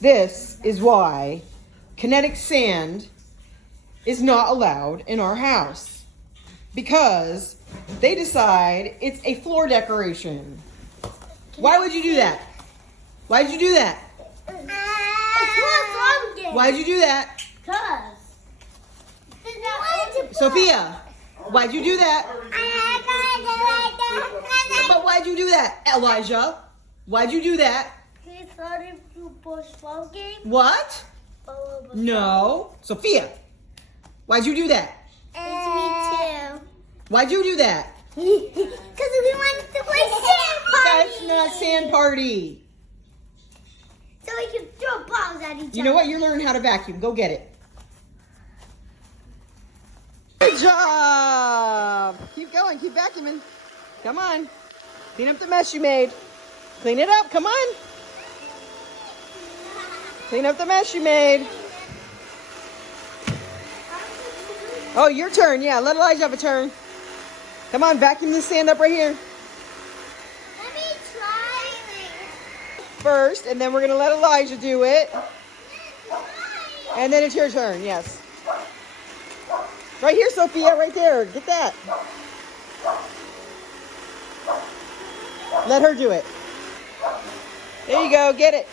This is why kinetic sand is not allowed in our house. Because they decide it's a floor decoration. Why would you do that? Why did you do that? Why'd you do that? Sophia, why'd you do that? But why'd you do that? Elijah, why'd you do that? What? No. Sophia, why'd you do that? It's me too. Why'd you do that? Because we wanted to play sand party. That's not sand party. So we can throw balls at each other. You know what? You're learning how to vacuum. Go get it. Good job. Keep going. Keep vacuuming. Come on. Clean up the mess you made. Clean it up. Come on. Clean up the mess you made. Oh, your turn. Yeah, let Elijah have a turn. Come on, vacuum the sand up right here. Let me try. First, and then we're going to let Elijah do it. And then it's your turn, yes. Right here, Sophia, right there. Get that. Let her do it. There you go. Get it.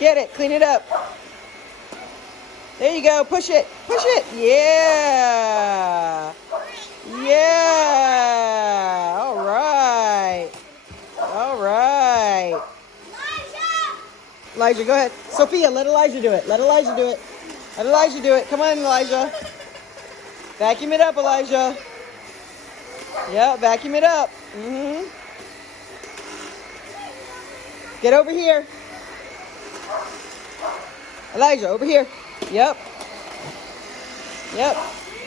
Get it. Clean it up. There you go. Push it. Push it. Yeah. Yeah. All right. All right. Elijah, go ahead. Sophia, let Elijah do it. Let Elijah do it. Let Elijah do it. Come on, Elijah. Vacuum it up, Elijah. Yeah, vacuum it up. Get over here. Elijah, over here. Yep. Yep.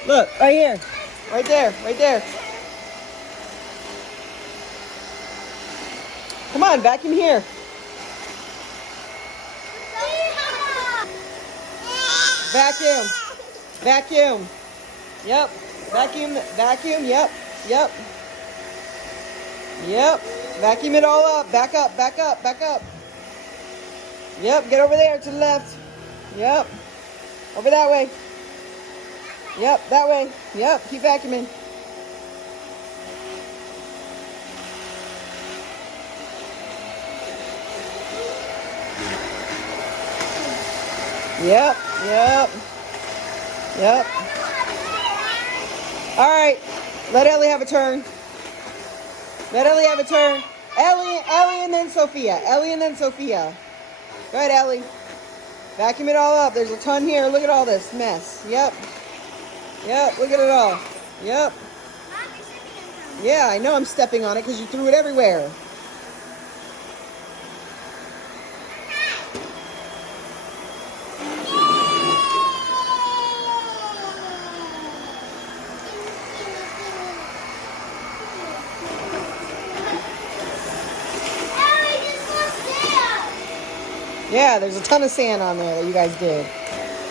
Look, right here. Right there. Right there. Come on, vacuum here. Vacuum. Vacuum. Yep. Vacuum. Vacuum. Yep. Yep. Yep. Vacuum it all up. Back up. Back up. Back up. Yep. Get over there to the left. Yep. Over that way. Yep. That way. Yep. Keep vacuuming. Yep. Yep. Yep. All right. Let Ellie have a turn. Let Ellie have a turn. Ellie and then Sophia. Ellie and then Sophia. Go ahead, Ellie. Vacuum it all up. There's a ton here. Look at all this mess. Yep. Yep. Look at it all. Yep. Yeah, I know I'm stepping on it because you threw it everywhere. Yeah, there's a ton of sand on there that you guys did.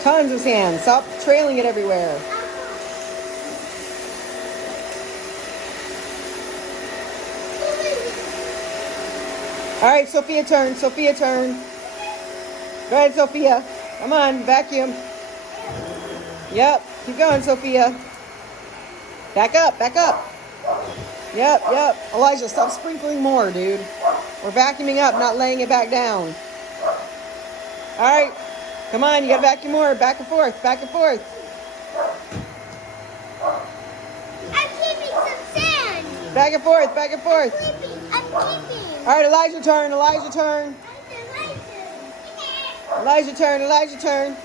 Tons of sand. Stop trailing it everywhere. All right, Sophia turn. Sophia turn. Go ahead, Sophia. Come on, vacuum. Yep, keep going, Sophia. Back up, back up. Yep, yep. Elijah, stop sprinkling more, dude. We're vacuuming up, not laying it back down. All right, come on, you gotta vacuum more. Back and forth, back and forth. I'm keeping some sand. Back and forth, back and forth. I'm keeping. All right, Elijah turn, Elijah turn. Elijah turn, Elijah turn.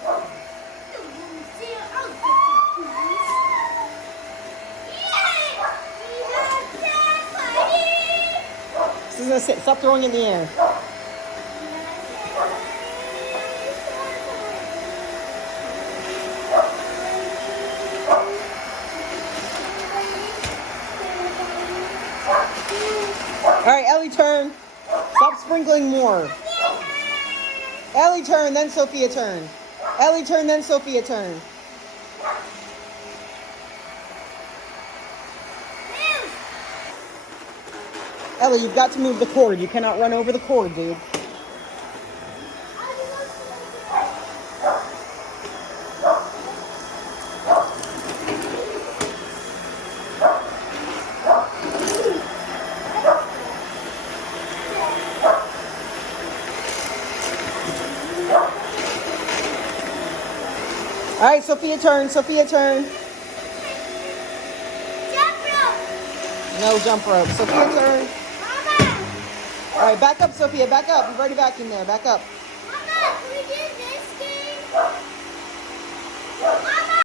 This is gonna sit. Stop throwing it in the air. All right, Ellie, turn. Stop sprinkling more. Ellie, turn, then Sophia, turn. Ellie, turn, then Sophia, turn. Ellie, you've got to move the cord. You cannot run over the cord, dude. All right, Sophia turn. Sophia turn. Jump rope. No jump rope. Sophia turn. Mama. All right, back up, Sophia. Back up. You've already vacuumed there. Back up. Mama, can we do this game? Mama.